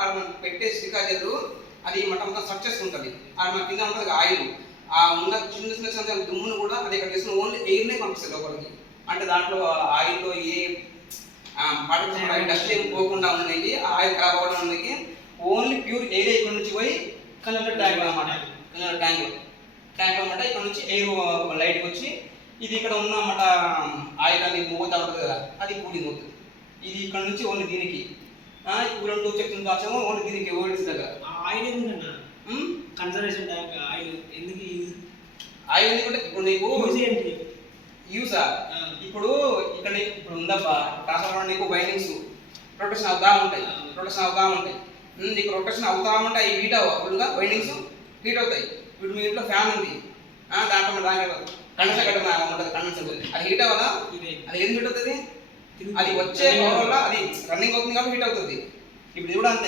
మనం పెట్టే సిలికాజెల్ అది మొత్తం స్ట్రక్ చేసుకుంటుంది. మన కింద ఉంటుంది ఆయిల్, ఆ ఉన్న చిన్న చిన్న దుమ్మును కూడా అది ఇక్కడ తీసుకుని ఓన్లీ ఎయిర్నే పంపిస్తుంది లోపలికి. అంటే దాంట్లో ఆయిల్లో ఏ పార్టికల్స్ డస్ట్ ఏమి పోకుండా ఉన్నాయి, ఆ ఆయిల్ ఖరాబ్ అవ్వడం ఉన్నాయి. ఓన్లీ ప్యూర్ ఎయిర్ ఇక్కడ నుంచి పోయి కంజంప్టర్ ట్యాంక్ అనమాట. ట్యాంక్ అనమాట. ఇక్కడ నుంచి ఎయిర్ లైట్కి వచ్చి ఇది ఇక్కడ ఉన్నమాట ఆయిల్ అనేది మూగుతా ఉంటుంది కదా, అది కూలింగ్ అవుతుంది. ఇది ఇక్కడ నుంచి ఓన్లీ దీనికి కూలెంట్ చెప్తుంది కాసేమో ఓన్లీ దీనికి ఓల్డ్స్ దగ్గర. ఆయిల్ ఎందుకన్నా కన్సర్వేషన్ ట్యాంక్ ఆయిల్ ఎందుకు ఆయిల్ ఎందుకంటే ఇప్పుడు నీకు యూసా ఇప్పుడు ఇక్కడ ఇప్పుడు ఉందబ్బా ట్రాన్స్ఫార్మర్ నీకు వైండింగ్స్ రొటేషన్ అవుతా ఉంటాయి, నీకు రొటేషన్ అవుతా ఉంటాయి. హీట్ ఫుల్గా వైండింగ్స్ హీట్ అవుతాయి. ఇప్పుడు మీ ఇంట్లో ఫ్యాన్ ఉంది, దాంట్లో కండెన్సర్ ఉంటుంది, కండెన్సర్ అది హీట్ అవ్వాలా? అది ఏం హీట్ అవుతుంది? అది వచ్చే పవర్ వల్ల అది రన్నింగ్ అవుతుంది కాబట్టి హీట్ అవుతుంది. ఇప్పుడు ఇది కూడా అంతే.